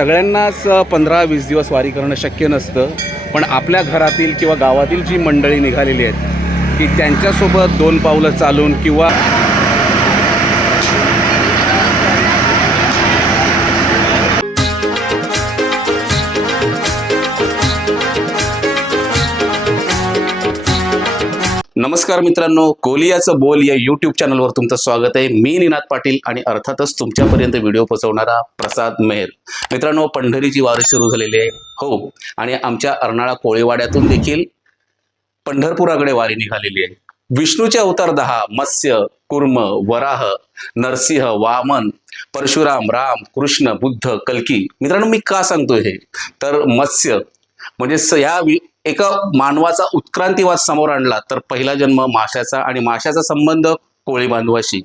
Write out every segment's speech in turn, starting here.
सगळ्यांनाच पंधरा वीस दिवस वारी करणं शक्य नसतं. पण आपल्या घरातील किंवा गावातील जी मंडळी निघालेली आहेत की त्यांच्यासोबत दोन पावलं चालून किंवा नमस्कार मित्रांनो कोलियाचं बोल या यूट्यूब चॅनलवर तुमचं स्वागत आहे. मी निनाद पाटील आणि अर्थातच तुमच्यापर्यंत व्हिडिओ पोहोचवणारा प्रसाद मेहर. मित्रांनो पंढरीची वारी सुरू झालेली आहे. हो आणि आमच्या अर्नाळा कोळीवाड्यातून देखील पंढरपुराकडे वारी निघालेली आहे. विष्णूचे अवतार दहा मत्स्य कुर्म वराह नरसिंह वामन परशुराम राम कृष्ण बुद्ध कल्की. मित्रांनो मी का सांगतो हे? तर मत्स्य म्हणजे स- ह्या एका मानवाचा उत्क्रांतीवाद समोर आणला तर पहिला जन्म माशाचा आणि माशाचा संबंध कोळी बांधवाशी.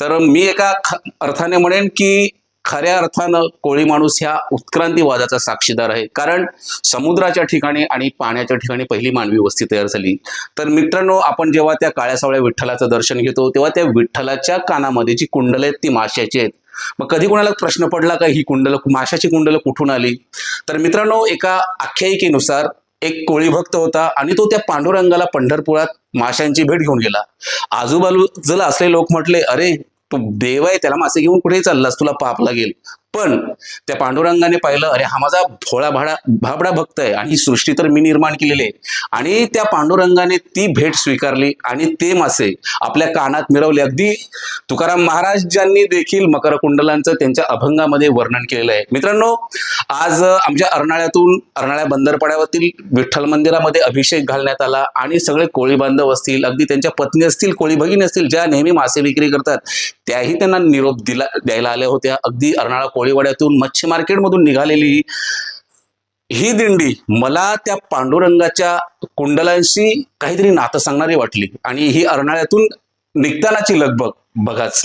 तर मी एका ख- अर्थाने म्हणेन की खऱ्या अर्थानं कोळी माणूस ह्या उत्क्रांतीवादाचा साक्षीदार आहे. कारण समुद्राच्या ठिकाणी आणि पाण्याच्या ठिकाणी पहिली मानवी वस्ती तयार झाली. तर मित्रांनो आपण जेव्हा त्या काळ्या सावळ्या विठ्ठलाचं दर्शन घेतो तेव्हा त्या विठ्ठलाच्या कानामध्ये जी कुंडलं आहेत ती माशाची आहेत. मग कधी कोणाला प्रश्न पडला का ही कुंडल माशाची कुंडलं कुठून आली? तर मित्रांनो एका आख्यायिकेनुसार एक कोळी भक्त होता आणि तो त्या पांडुरंगाला पंढरपुरात माशांची भेट घेऊन गेला. आजूबाजूला असले लोक म्हटले अरे तू देव आहे त्याला मासे घेऊन कुठे चाललास तुला पाप लागेल. पण त्या पांडुरंगाने पाहिलं अरे हा माझा भोळा भाडा भाबडा भक्त आहे आणि ही सृष्टी तर मी निर्माण केलेली आहे. आणि त्या पांडुरंगाने ती भेट स्वीकारली आणि ते मासे आपल्या कानात मिरवले. अगदी तुकाराम महाराजांनी देखील मकर कुंडलांचं त्यांच्या अभंगामध्ये वर्णन केलेलं आहे. मित्रांनो आज आमच्या अर्नाळ्यातून अर्नाळ्या बंदरपाड्यावरील विठ्ठल मंदिरामध्ये अभिषेक घालण्यात आला आणि सगळे कोळी बांधव असतील अगदी त्यांच्या पत्नी असतील कोळी भगिनी असतील ज्या नेहमी मासे विक्री करतात त्याही त्यांना निरोप दिला द्यायला आल्या होत्या. अगदी अर्नाळा कोळीवाड्यातून मच्छी मार्केटमधून निघालेली ही दिंडी मला त्या पांडुरंगाच्या कुंडलांशी काहीतरी नातं सांगणारी वाटली. आणि ही अर्नाळ्यातून निघतानाची लगबग बघाच.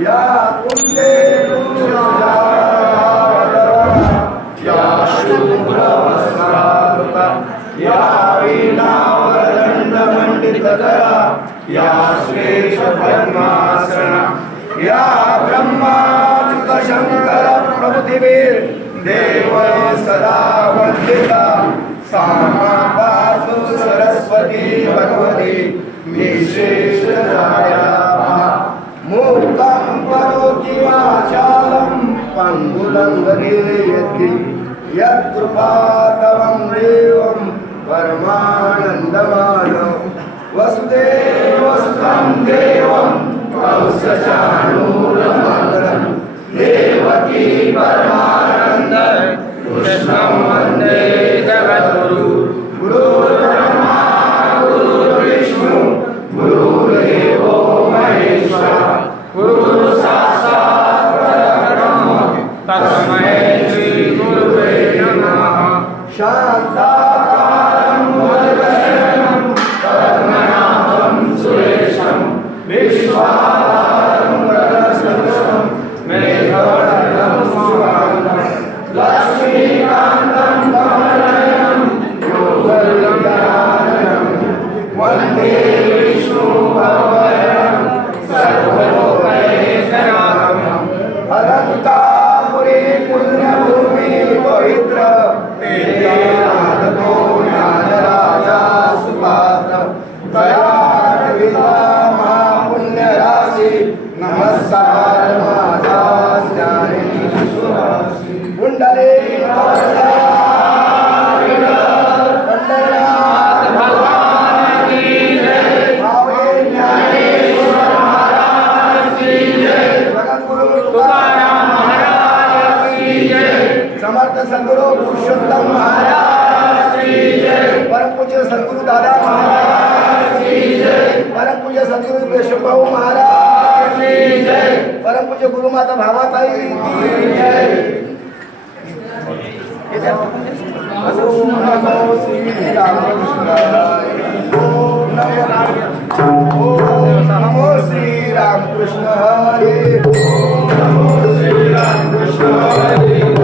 या कुंडे या या वीणावदण्डमण्डितकरा या श्वेतपद्मासना या देव सदा वंदिता सामा सरस्वती भगवती विशेषराया मूर्तं करोति वाचालं पङ्गुलं वरीयति यत्कृपातवं देवं परमानन्दमानं वसुदेवस्तं देवं कौसचाणूरमण्डलं देवकी परमानन्द कृष्णं वन्दे महाराज परम पूज्य सद्गुरु केशवभाऊ महाराज परम पूज्य गुरु माता भावाताई की ओम नमो श्री रामकृष्णाय ओम नमो नारायण ओम नमो श्री रामकृष्ण हरे ओम नमो श्री रामकृष्ण हरे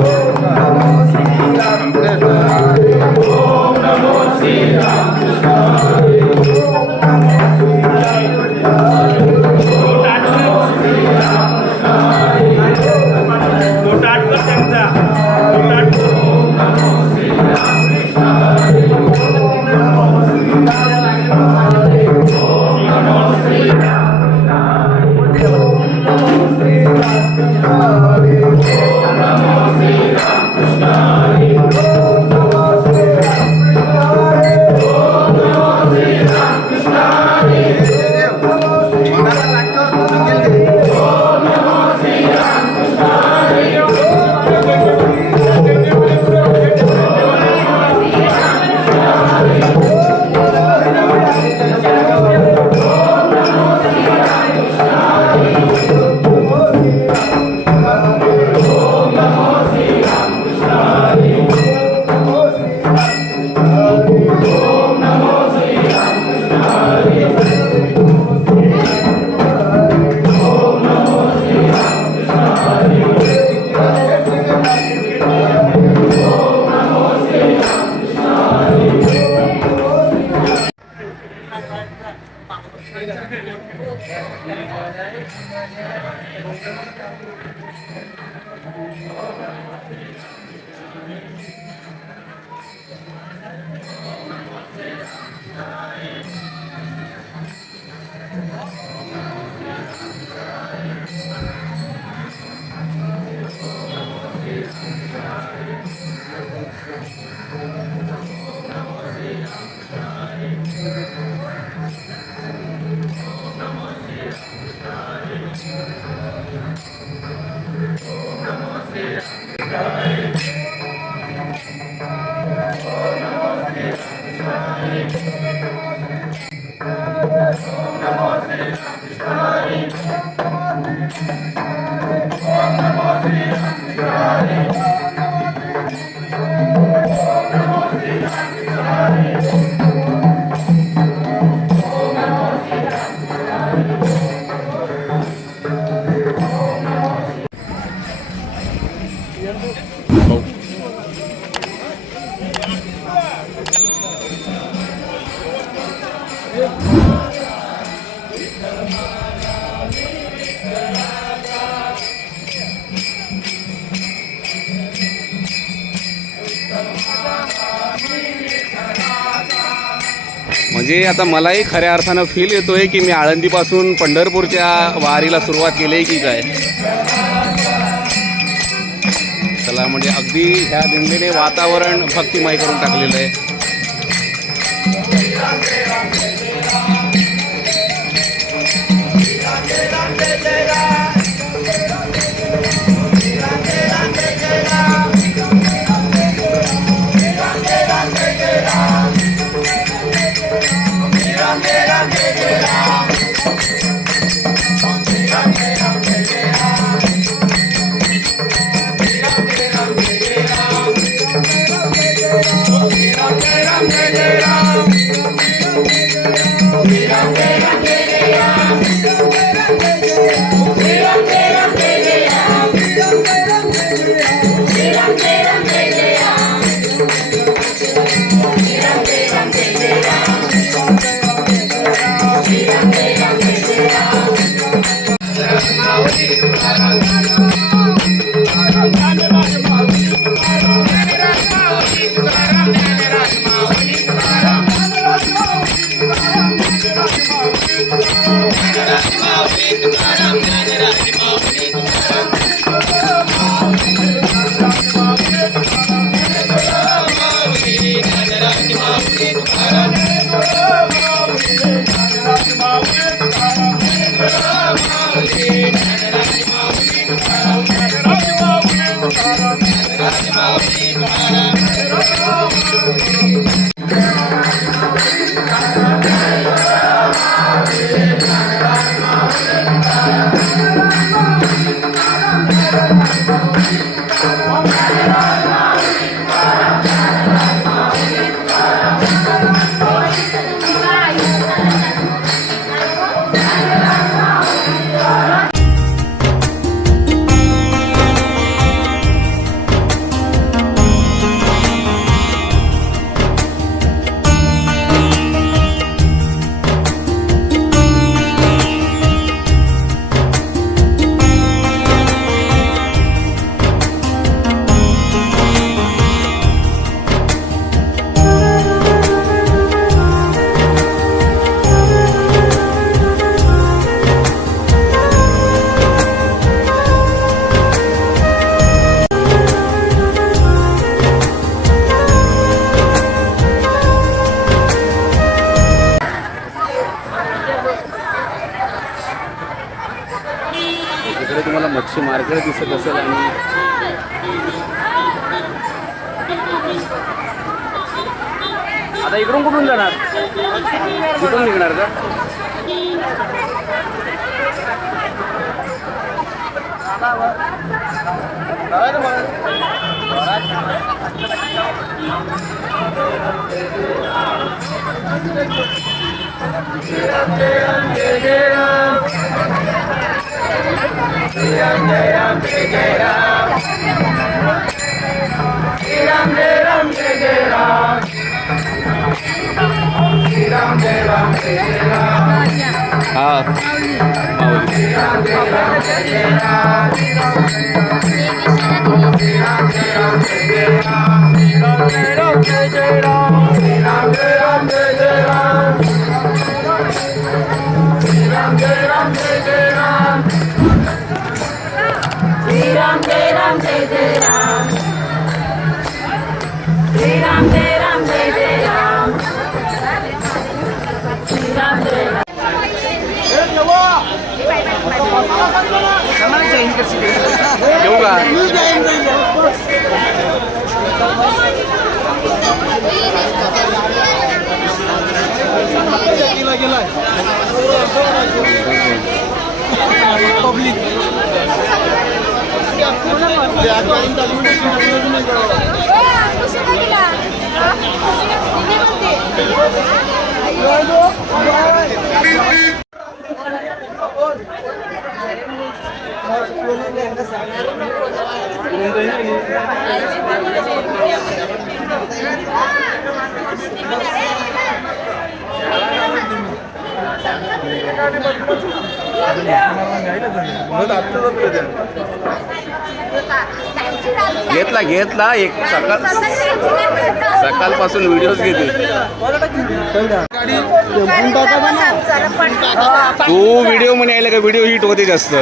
Thank you. म्हणजे आता मलाही खऱ्या अर्थानं फील येतोय की मी आळंदीपासून पंढरपूरच्या वारीला सुरुवात केली आहे की काय? चला म्हणजे अगदी ह्या दिंडीने वातावरण भक्तिमय करून टाकलेलं आहे. इकडे Thank you. तुम्हाला मच्छी मार्केट दिसत असेल आणि आता इकडून कुठून जाणार कुठून निघणार का Jai Ram, Jai Ram, Jai Ram Jai Ram Jai Jai Ram Jai Ram Jai Ram Jai Jai Ram Jai Ram Jai Ram Kamana change कर सकते हैं योगा गेला गेला public Bunu da attı da böyle घेतला घेतला. एक सकाळ सकाळपासून व्हिडिओज घेते. तू व्हिडिओ म्हणायला का? व्हिडिओ हिट होते जास्त.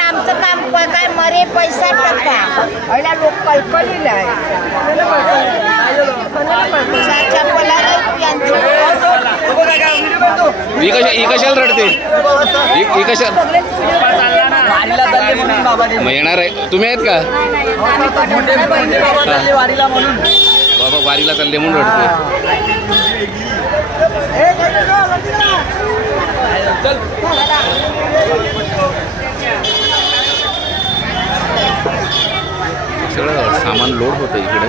आमचं काम काय मरे पैसा टाका लोक कलकलीला आहे ही कशा ही कशाला रडते? ही- ही कशा मग येणार आहे. तुम्ही आहेत का? बाबा वारीला चालले म्हणून रडते सगळं सामान लोड होतं इकडे.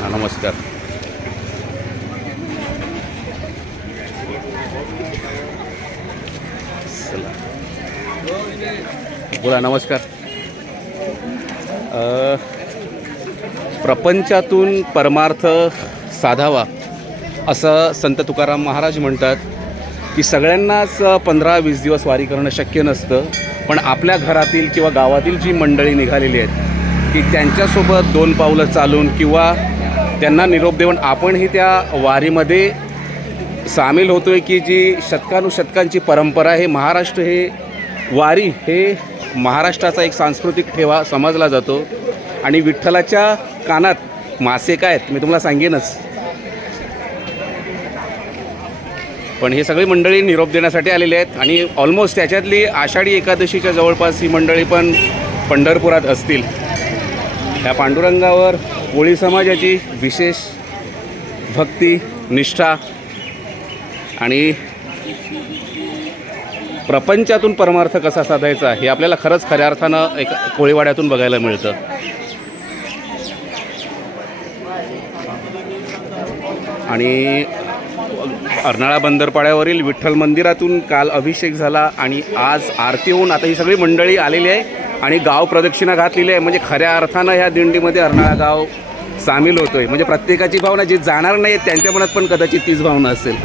हा नमस्कार चला बोला नमस्कार. प्रपंचातून परमार्थ साधावा असं संत तुकाराम महाराज म्हणतात की सगळ्यांनाच पंधरा वीस दिवस वारी करणं शक्य नसतं पण आपल्या घरातील किंवा गावातील जी मंडळी निघालेली आहेत की त्यांच्यासोबत दोन पावलं चालून किंवा त्यांना निरोप देऊन आपणही त्या वारीमध्ये सामील होतो आहे की जी शतकानुशतकांची परंपरा आहे महाराष्ट्र हे वारी हे महाराष्ट्राचा एक सांस्कृतिक ठेवा समजला जातो. आणि विठ्ठलाच्या कानात मासे काय आहेत मी तुम्हाला सांगेनच. पण हे सगळी मंडळी निरोप देण्यासाठी आलेली आहेत आणि ऑलमोस्ट त्याच्यातली आषाढी एकादशीच्या जवळपास ही मंडळी पण पंढरपुरात असतील. ह्या पांडुरंगावर कोळी समाजाची विशेष भक्ती निष्ठा आणि प्रपंचातून परमार्थ कसा साधायचा हे आपल्याला खरंच खऱ्या अर्थानं एक कोळीवाड्यातून बघायला मिळतं. आणि अर्नाळा बंदरपाड्यावरील विठ्ठल मंदिरातून काल अभिषेक झाला आणि आज आरती होऊन आता ही सगळी मंडळी आलेली आहे आणि गाव प्रदक्षिणा घातलेली आहे. म्हणजे खऱ्या अर्थानं ह्या दिंडीमध्ये अर्नाळा गाव सामील होतोय. म्हणजे प्रत्येकाची भावना जी जाणार नाही त्यांच्या मनात पण कदाचित तीच भावना असेल.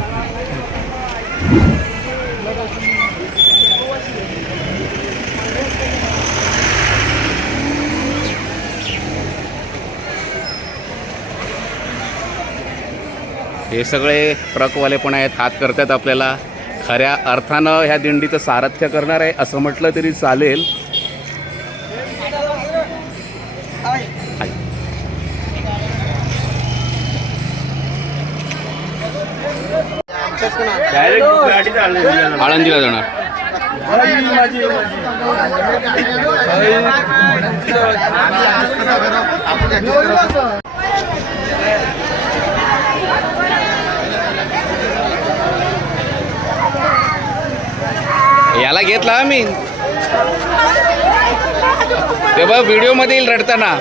हे सगळे ट्रकवाले पण आहेत हात करतात आपल्याला. खऱ्या अर्थानं ह्या दिंडीचं सारथ्य करणार आहे असं म्हटलं तरी चालेल. आळंदीला जाणार. याला घेतला आम्ही. ते बघ व्हिडिओमध्ये येईल रडताना.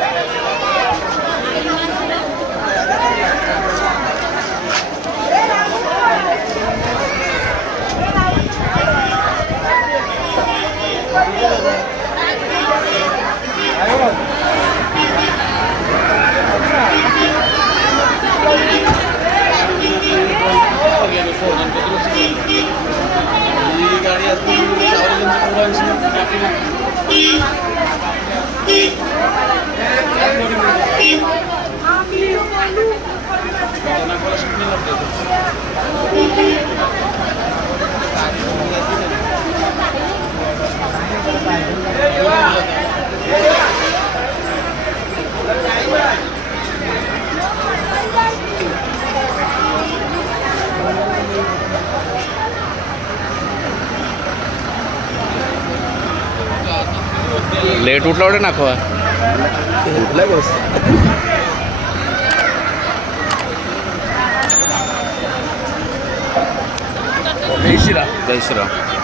Three. એ ટૂટલા વડે નાખવા જય શ્રી રામ જય શ્રી રામ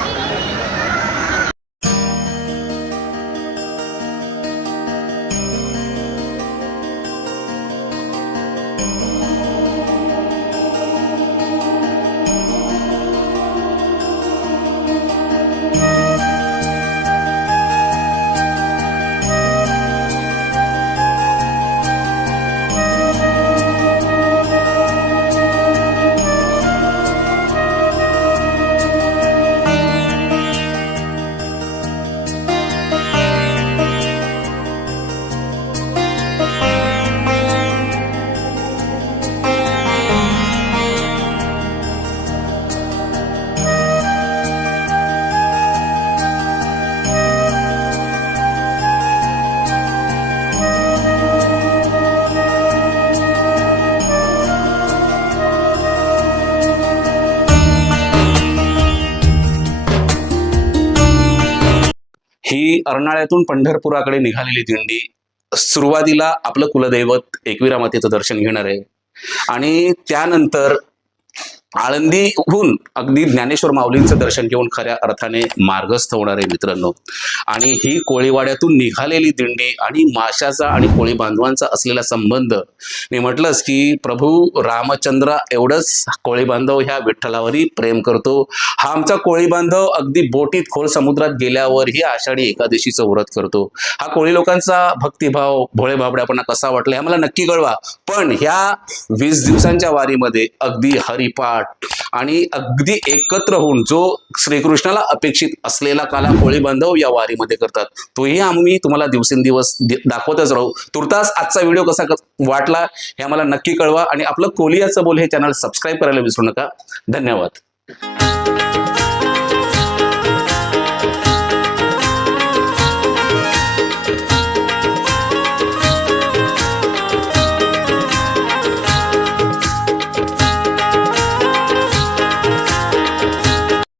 अर्नाळ्यातून पंढरपुराकडे निघालेली दिंडी सुरुवातीला आपलं कुलदैवत एकविरा मातेचं दर्शन घेणार आहे. आणि त्यानंतर आळंदीहून अगदी ज्ञानेश्वर माऊलींचं दर्शन घेऊन खऱ्या अर्थाने मार्गस्थ होणारे मित्रांनो. आणि ही कोळीवाड्यातून निघालेली दिंडी आणि माशाचा आणि कोळी बांधवांचा असलेला संबंध मी म्हटलंच की प्रभू रामचंद्र एवढंच कोळी बांधव ह्या विठ्ठलावरही प्रेम करतो. हा आमचा कोळी बांधव अगदी बोटीत खोल समुद्रात गेल्यावरही आषाढी एकादशीचं व्रत करतो. हा कोळी लोकांचा भक्तिभाव भोळे भाबड्यापणा कसा वाटला हे मला नक्की कळवा. पण ह्या वीस दिवसांच्या वारीमध्ये अगदी हरिपाठ आणि अगदी एकत्र होऊन जो श्रीकृष्णाला अपेक्षित असलेला काला कोळी बांधव या वारीमध्ये करतात. तोही आम्ही तुम्हाला दिवसेंदिवस दाखवतच राहू. तुर्तास आजचा व्हिडिओ कसा वाटला हे आम्हाला नक्की कळवा आणि आपलं कोलियाचं बोल हे चॅनल सबस्क्राईब करायला विसरू नका. धन्यवाद.